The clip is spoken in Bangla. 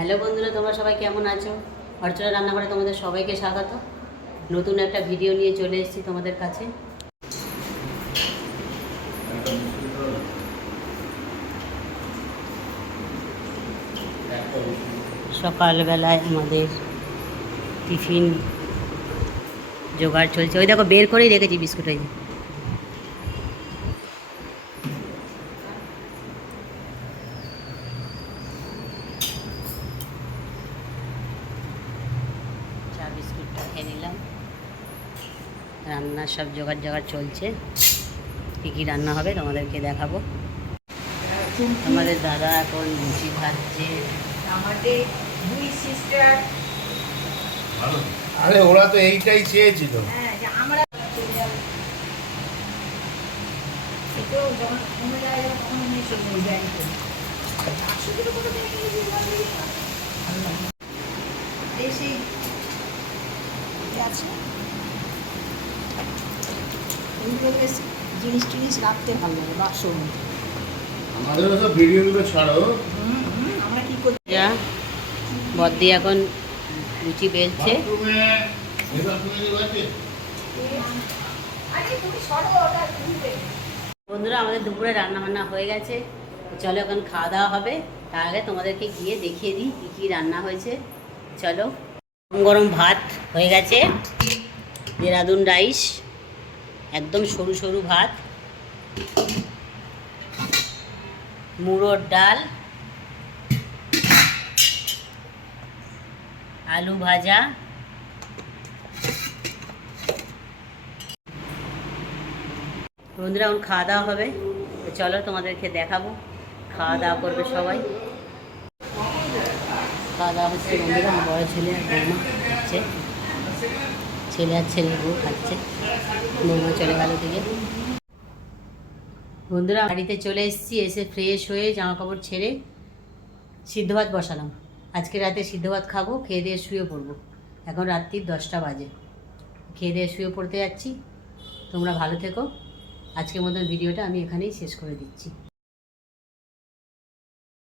হ্যালো বন্ধুরা, তোমরা সবাই কেমন আছো? অর্চনা রান্নাঘরে তোমাদের সবাইকে স্বাগত। নতুন একটা ভিডিও নিয়ে চলে এসেছি তোমাদের কাছে। সকালবেলায় আমাদের টিফিন জোগাড় চলছে। ওই দেখো বের করেই রেখেছি বিস্কুট। এই চা বিস্কুটটা খেয়ে নিলাম। রান্নার সব জোগাড় চলছে। কী কী রান্না হবে তোমাদেরকে দেখাবো। আমাদের দাদা এখন লুচি ভাজছে। আমাদের দুই সিস্টার। আরে ওরা তো এইটাই চেয়েছিল। হ্যাঁ, যে আমরা তো যখন অন্য জায়গায় তখন আমি সেই ব্যায়াম করি। আসলে কোনো দেশে আছে এইগুলো বেশ জিনিস টিনিস রাখতে ভালো লাগে বাক্সর মধ্যে। আমাদের সব ভিডিওগুলো ছাড়ো। আমরা কি করি? যা বদ্দি এখন লুচি বেলছে। বন্ধুরা, আমাদের দুপুরে রান্না বান্না হয়ে গেছে। চলো এখন খাওয়া দাওয়া হবে। তার আগে তোমাদেরকে গিয়ে দেখিয়ে দিই কী কী রান্না হয়েছে। চলো। গরম গরম ভাত হয়ে গেছে, দেরাদুন রাইস, একদম সরু সরু ভাত, মুড়োর ডাল, আলু ভাজা, বন্ধুরা এখন খাওয়া দাওয়া হবে। তো চলো তোমাদেরকে দেখাবো। খাওয়া দাওয়া করবে সবাই। খাওয়া দাওয়া হচ্ছে বন্ধুরা। আমার বড় ছেলে আর বৌমা খাচ্ছে। ছেলে আর ছেলের বউ খাচ্ছে। বৌমা চলে গেল দিকে। বন্ধুরা, বাড়িতে চলে এসেছি। এসে ফ্রেশ হয়ে জামা কাপড় ছেড়ে সিদ্ধ ভাত বসালাম। আজকে রাতে সিদ্ধ ভাত খাবো, খেয়ে দিয়ে শুয়ে পড়বো। এখন রাত্রির 10টা বাজে। খেয়ে দিয়ে শুয়ে পড়তে যাচ্ছি। তোমরা ভালো থেকো। আজকের মতন ভিডিওটা আমি এখানেই শেষ করে দিচ্ছি।